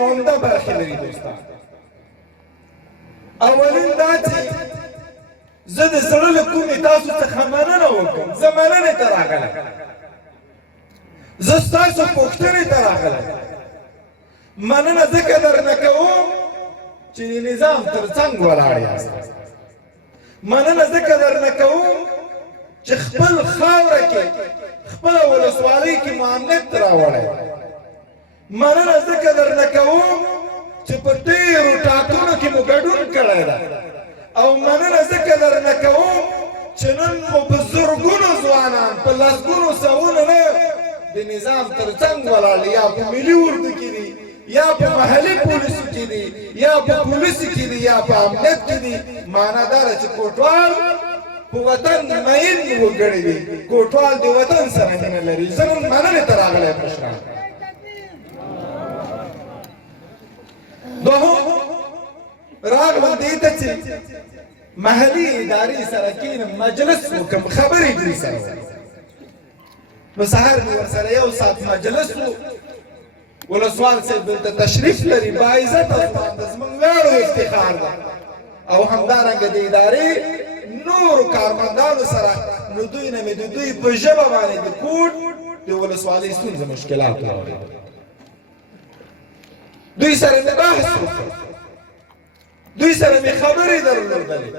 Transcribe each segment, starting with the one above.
عمده برخې لري دوستان. اولین دا چې زه د زړه له کومې تاسو څخه مننه وکړم. زه مننې ته راغلی، زه ستاسو پوښتنې ته راغلی. مننه ځکه درنه کوم چې د نظام تر څنګ ولاړ یاست. مننه ځکه درنه کوم چې خپل خاوره کې خپله ولسوالۍ کې مو امنیت راوړی. مننه ځکه درنه کوم چې په تېرو ټاکنو کې مو ګډون کړی ده، او مننه ځکه درنه کوم چې نن مو په زرګونو ځوانان په لسګونو سوونه نه د نظام تر څنګ ولاړ، یا په ملي اردو کې دي، یا په محلي پولیسو کې دي، یا په پولیسو کې دي، یا په امنیت کې دي. معنا دا ده چې کوټوال په وطن مین وګړي دي، کوټوال د وطن سره مینه لري. زه نن مننې ته راغلی یم مشران. دوهم راغلم دې ته چې محلي ادارې سره کښېنم، مجلس وکړم، خبرې دوی سره وکړم. نو سهار مې ورسره یو ساعت مجلس و. ولسوال صاحب دلته تشریف لري، باعزته ځوان ده، زموږ ویاړ او افتخار ده. او همدارنګه د ادارې نورو کارمندانو سره نو دوی نه مې د دوی په ژبه باندې د کوټ د ولسوالۍ ستونزې مشکلات واورېدل. دوی سره مې بحث وکړ، دوی سره مې خبرې درلودلې.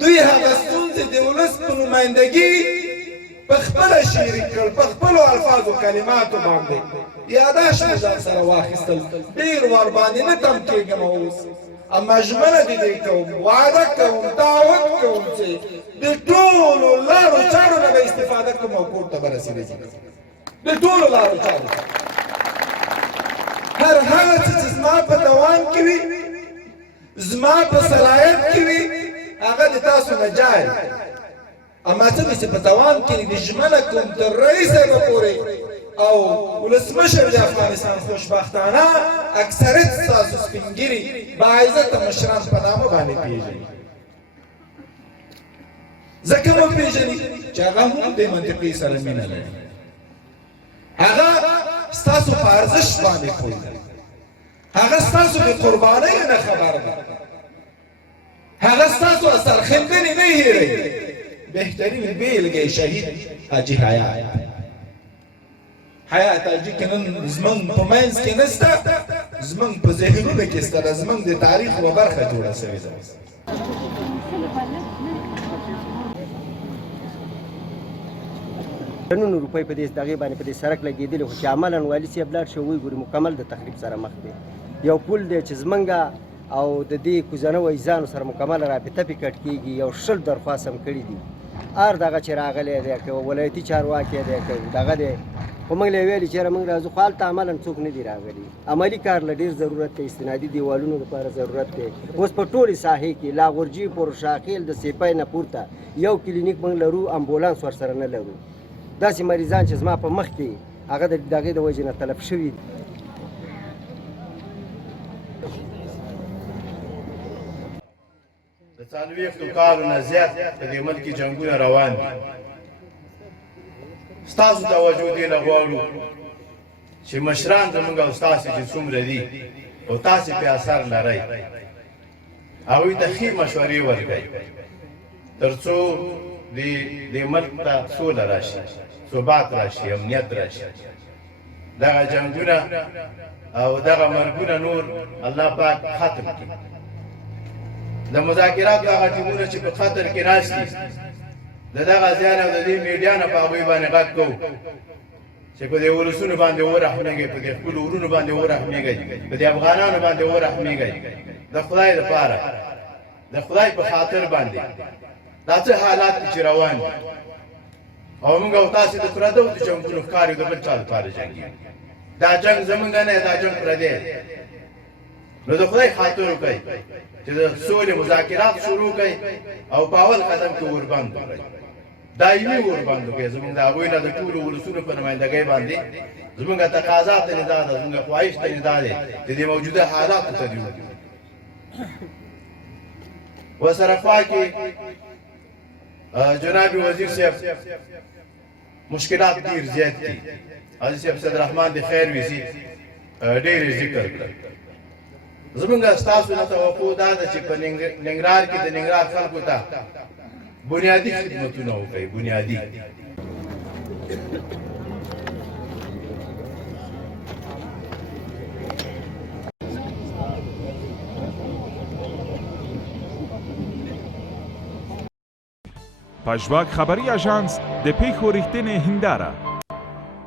دوی هغه ستونزې د ولس په نمایندګي په خپله شریک کړل، په خپلو الفاظو کلماتو باندې یاداشت مې ځان سره واخیستل. ډېر وار باندې نه تم کېږم اوس، اما ژمنه دې دې کوم، وعده کوم، تعهد کوم چې د ټولو لارو چارو نه به استفاده کوم او کور ته به رسېږي. د ټولو لارو چارو هر هغه څه چې زما په توان کې وي، زما په صلاحیت کې وي، هغه د تاسو نه جایز. اما څه چې په توان کې د ژمنه کوم تر رئیس صاحبه پورې او ولسمشر د افغانستان خوشبختانه اکثریت ستاسو سپین ږیري باعزته مشران په نامه باندې پېژني. ځکه مو پېژني چې هغه هم د منطقې سره مینه لري، هغه ستاسو په ارزښت باندې پوهېږي، هغه ستاسو د قربانیو نه خبر ده، هغه ستاسو سرښندنې نه هېروي. بهترین بیلګه شهید حاجي حیات حاجي که نن زموږ په منځ کې نشته، زموږ په ذهنونو کې شته، زموږ د تاریخ یوه برخه جوړه شوې ده. میلیونونو روپۍ په دې دغې باندې په دې سړک لګېدلي، خو چې عملاً والي صاحب لاړ شي وګوري مکمل د تخریب سره مخ دی. یو پل دی چې زمونږ او د دې کوزنه ویزانو سره مکمل رابطه پې کټ کېږي. یو 60 درخواست هم کړي دي. هر دغه چې راغلی دی که ولایتي چارواکی دی که دغه دی، خو موږ له یې ویلي چې یاره موږ راځو، خو هلته عملاً څوک نه دي راغلي. عملي کار له ډېر ضرورت دی، استنادي دیوالونو لپاره ضرورت دی. اوس په ټولې ساحې کې لاغورجي پورشاخیل د سیپۍ نه پورته یو کلینیک موږ لرو، امبولانس ورسره نه لرو. داسې مریضان چې زما په مخ کې هغه د دغې د وجې نه تلف شوي دي. د 40 کالو نه زیات په دې ملک کې جنګونه روان دي. ستاسو توجه دې له غواړو چې مشران زموږ او ستاسو چې څومره دي او تاسو په اثر لرئ، هغوی ته ښې مشورې ورکړئ تر څو د ملک ته سوله راشي، ثبات راشي، امنیت راشي. دغه جنګونه او دغه مرګونه نور الله پاک ختم کړي. د مذاکراتو هغه ټیمونه چې په خطر کې ناست دي، د دغه ځایان او د دې میډیا نه په هغوی باندې غږ کوو چې په دې ولسونو باندې ورحمېږئ، په دې خپلو ورونو باندې ورحمېږئ، په دې افغانانو باندې ورحمېږئ. د خدای لپاره، د خدای په خاطر باندې دا څه حالات چې روان دي، او موږ او تاسو د پردو د جنګونو ښکاري د بل چا لپاره جنګېږو. دا جنګ زموږ نه، دا جنګ پردی دی. نو د خدای خاطر وکړئ چې د سولې مذاکرات شروع کړئ او په اول قدم کې وربند وکړئ. دایمي ورباندې کوي زمونږ د هغوی نه د ټولو ولسونو په نمایندګۍ باندې زمونږ تقاضا ته نه ده زمونږ خواهش ته نه ده د دې موجوده حالاتو ته دي ورسره خوا کې جناب وزیر صاحب مشکلات ډېر زیات دي حاجي صاحب صدررحمان د خیر ویسي ډېر ذکر کړ زمونږ ستاسو نه توقع دا ده چې په ننګرهار کې د ننګرهار خلکو ته بنیادی خدمتونه وکړي بنیادی پژواک خبری اژانس د پیښو ریښتینې هنداره